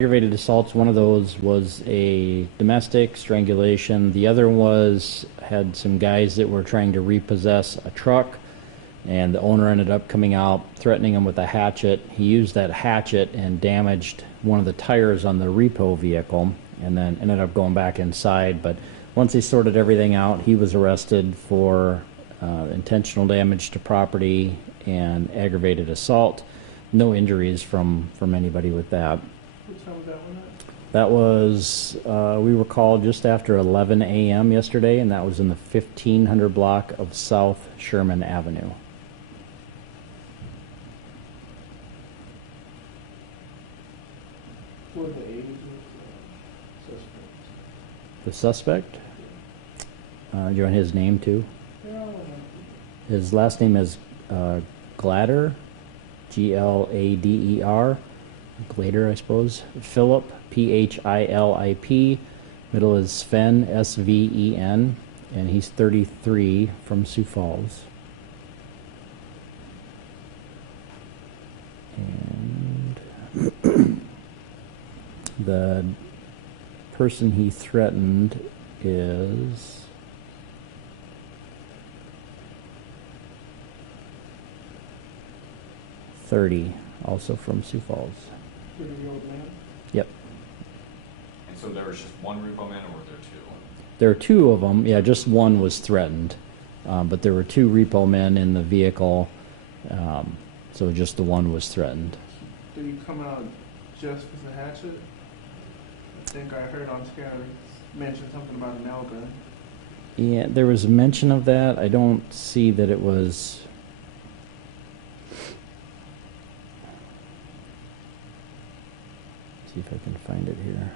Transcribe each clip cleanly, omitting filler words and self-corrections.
Aggravated assaults, one of those was a domestic strangulation. The other had some guys that were trying to repossess a truck, and the owner ended up coming out, threatening him with a hatchet. He used that hatchet and damaged one of the tires on the repo vehicle, and then ended up going back inside. But once they sorted everything out, he was arrested for intentional damage to property and aggravated assault. No injuries from anybody with that. What time was that one at? That was, we were called just after 11 a.m. yesterday, and that was in the 1500 block of South Sherman Avenue. What were the ages of the suspect? The suspect? You want his name too? Yeah, His last name is Glader, Glader. Glader, I suppose. Philip, Philip. Middle is Sven, Sven, and he's 33 from Sioux Falls. And the person he threatened is .30, also from Sioux Falls. 30-year-old man? Yep. And so there was just one repo man, or were there two? There are two of them. Yeah, just one was threatened. But there were two repo men in the vehicle. So just the one was threatened. Did he come out just with a hatchet? I think I heard on scare mention something about a nail gun. Yeah, there was a mention of that. I don't see that it was... See if I can find it here.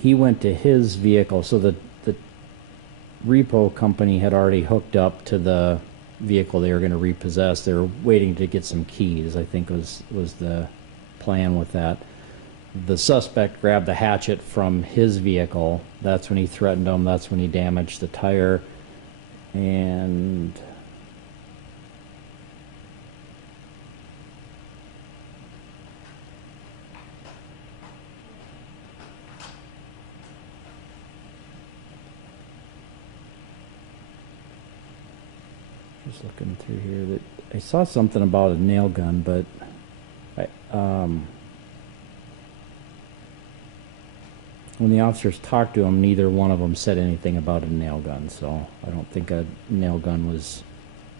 He went to his vehicle, so the repo company had already hooked up to the vehicle they were going to repossess. They were waiting to get some keys, I think was the plan with that. The suspect grabbed the hatchet from his vehicle. That's when he threatened him. That's when he damaged the tire. And just looking through here, that I saw something about a nail gun, but when the officers talked to him, neither one of them said anything about a nail gun, so I don't think a nail gun was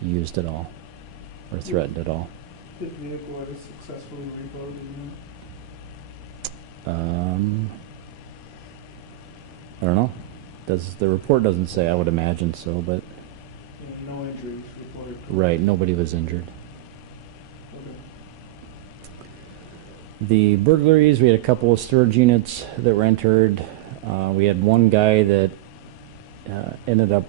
used at all or threatened at all. His vehicle was successfully repoed, I don't know. The report doesn't say. I would imagine so, but no injuries reported. right, nobody was injured. Okay. The burglaries, we had a couple of storage units that were entered. We had one guy that ended up,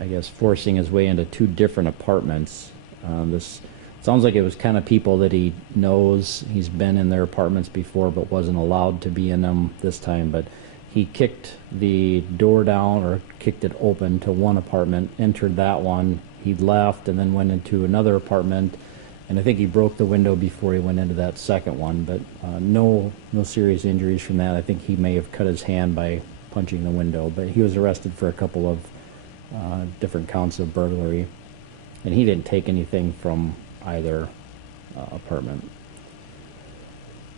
I guess, forcing his way into two different apartments. This sounds like it was kind of people that he knows. He's been in their apartments before but wasn't allowed to be in them this time. But he kicked the door down, or kicked it open to one apartment, entered that one. He left and then went into another apartment. And I think he broke the window before he went into that second one, but no serious injuries from that. I think he may have cut his hand by punching the window, but he was arrested for a couple of different counts of burglary, and he didn't take anything from either apartment.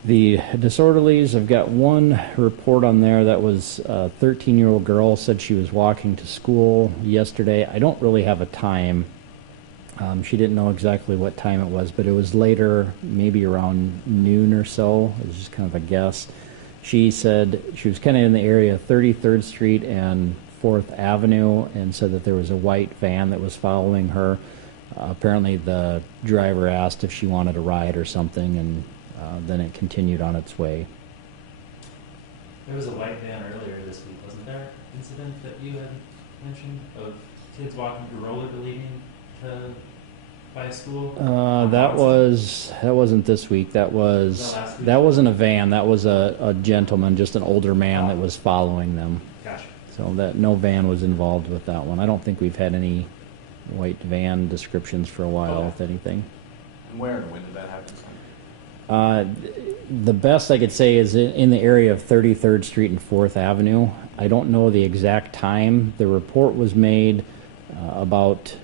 The disorderlies, I've got one report on there that was a 13-year-old girl said she was walking to school yesterday. I don't really have a time. She didn't know exactly what time it was, but it was later, maybe around noon or so. It was just kind of a guess. She said she was kind of in the area of 33rd Street and 4th Avenue, and said that there was a white van that was following her. Apparently the driver asked if she wanted a ride or something, and then it continued on its way. There was a white van earlier this week, wasn't there? Incident that you had mentioned of kids walking through rollerblading by a school? That wasn't this week. That wasn't a van. That was a gentleman, just an older man that was following them. Gotcha. So that no van was involved with that one. I don't think we've had any white van descriptions for a while, Okay. if anything. And where and when did that happen, Scott? The best I could say is in the area of 33rd Street and 4th Avenue. I don't know the exact time. The report was made about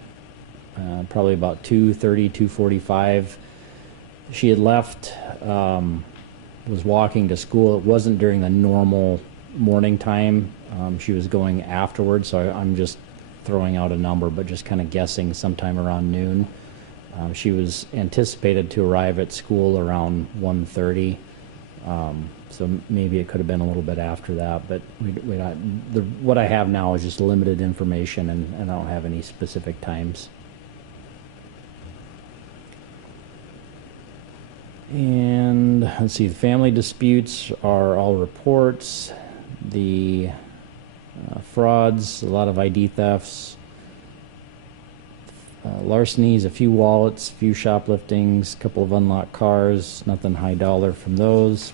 probably about 2:30, 2:45. She had left, was walking to school. It wasn't during the normal morning time. She was going afterwards, so I'm just throwing out a number, but just kind of guessing sometime around noon. She was anticipated to arrive at school around 1:30, so maybe it could have been a little bit after that. But what I have now is just limited information, and I don't have any specific times. And let's see, the family disputes are all reports. The frauds, a lot of ID thefts. Larcenies, a few wallets, a few shopliftings, a couple of unlocked cars, nothing high dollar from those.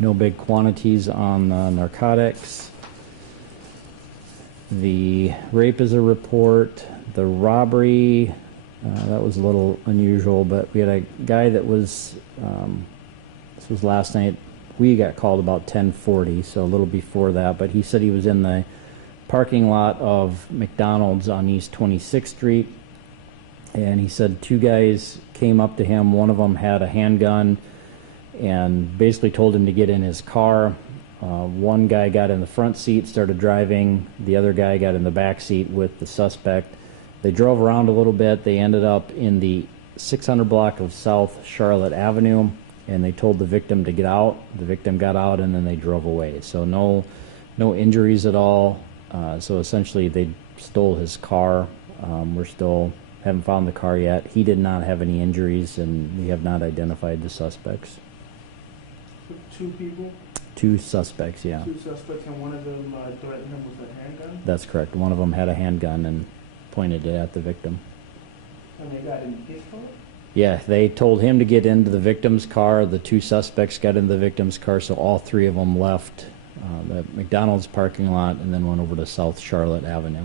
No big quantities on narcotics. The rape is a report. The robbery, that was a little unusual, but we had a guy that was, this was last night, we got called about 10:40, so a little before that, but he said he was in the parking lot of McDonald's on East 26th Street, and he said two guys came up to him. One of them had a handgun and basically told him to get in his car. One guy got in the front seat, started driving. The other guy got in the back seat with the suspect. They drove around a little bit. They ended up in the 600 block of South Charlotte Avenue, and they told the victim to get out. The victim got out, and then they drove away. So no injuries at all. So essentially, they stole his car. We're still haven't found the car yet. He did not have any injuries, and we have not identified the suspects. Two people, Two suspects, yeah. two suspects, and one of them threatened him with a handgun, That's correct. One of them had a handgun and pointed it at the victim. and they got in his car? Yeah, they told him to get into the victim's car. The two suspects got into the victim's car, so all three of them left the McDonald's parking lot and then went over to South Charlotte Avenue.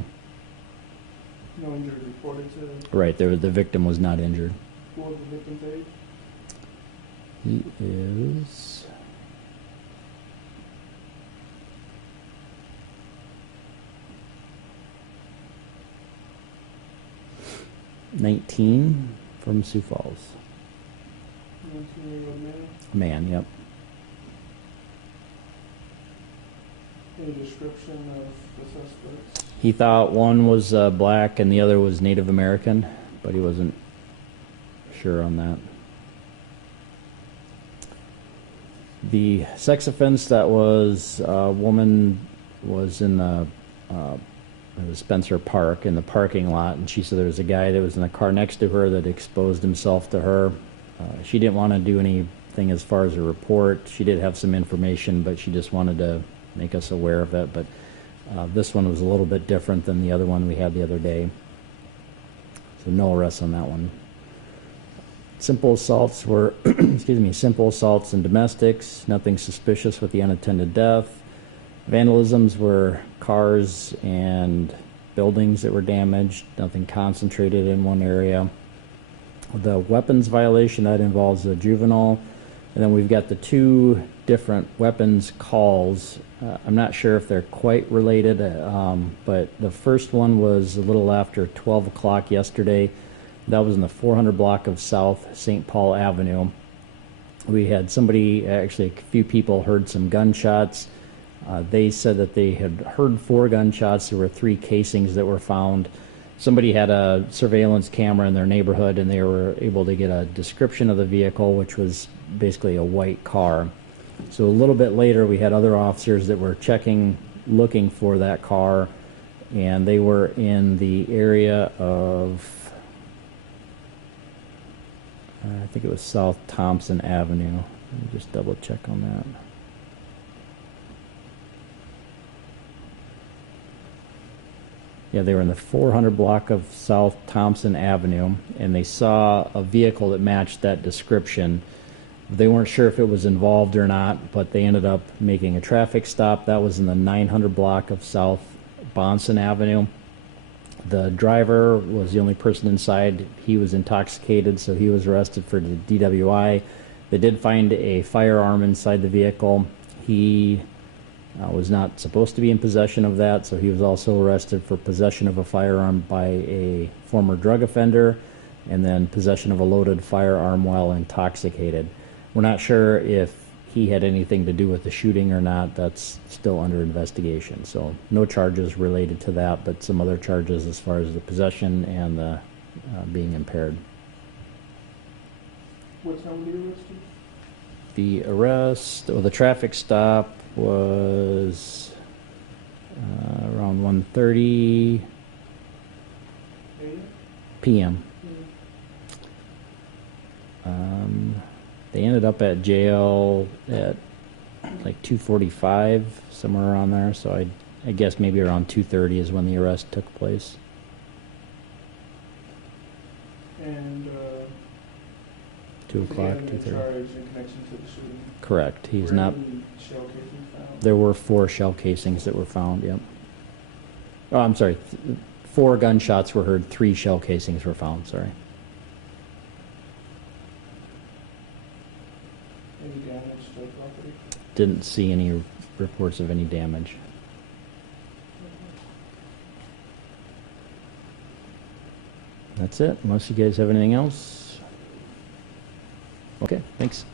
No injury reported to, Right, the victim was not injured. what was the victim's age? He is 19 from Sioux Falls. 19-year-old man. Man, yep. Any description of the suspects? He thought one was black and the other was Native American, but he wasn't sure on that. The sex offense that was a woman was in the Spencer Park in the parking lot, and she said there was a guy that was in the car next to her that exposed himself to her. She didn't want to do anything as far as a report. She did have some information, but she just wanted to make us aware of it. But this one was a little bit different than the other one we had the other day. So no arrests on that one. Simple assaults were, excuse me, simple assaults and domestics, nothing suspicious with the unattended death. Vandalisms were cars and buildings that were damaged, nothing concentrated in one area. The weapons violation, that involves a juvenile. And then we've got the two different weapons calls. I'm not sure if they're quite related, but the first one was a little after 12 o'clock yesterday. That was in the 400 block of South St. Paul Avenue. We had somebody, actually a few people heard some gunshots. They said that they had heard 4 gunshots. There were 3 casings that were found. Somebody had a surveillance camera in their neighborhood, and they were able to get a description of the vehicle, which was basically a white car. So a little bit later, we had other officers that were checking, looking for that car, and they were in the area of, I think it was South Thompson Avenue. Let me just double check on that. Yeah, they were in the 400 block of South Thompson Avenue, and they saw a vehicle that matched that description. They weren't sure if it was involved or not, but they ended up making a traffic stop. That was in the 900 block of South Bonson Avenue. The driver was the only person inside. He was intoxicated, so he was arrested for the DWI. They did find a firearm inside the vehicle. He was not supposed to be in possession of that, so he was also arrested for possession of a firearm by a former drug offender, and then possession of a loaded firearm while intoxicated. We're not sure if he had anything to do with the shooting or not. That's still under investigation. So no charges related to that, but some other charges as far as the possession and the being impaired. What time were you arrested? The arrest, or the traffic stop, was around 1:30 AM? p.m. They ended up at jail at like 2:45, somewhere around there. So I guess maybe around 2:30 is when the arrest took place. And 2 was he o'clock, in 2:30. charge in connection to the shooting? Correct. He's Were not. any shell casings found? There were 4 shell casings that were found. Yep. Oh, I'm sorry. 4 gunshots were heard. 3 shell casings were found. Sorry. Any damage to the property? Didn't see any reports of any damage. That's it. Unless you guys have anything else. Okay. Thanks.